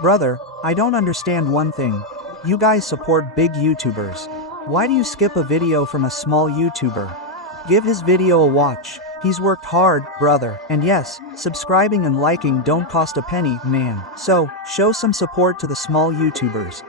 Brother, I don't understand one thing. You guys support big YouTubers. Why do you skip a video from a small YouTuber? Give his video a watch. He's worked hard, brother. And yes, subscribing and liking don't cost a penny, man. So, show some support to the small YouTubers.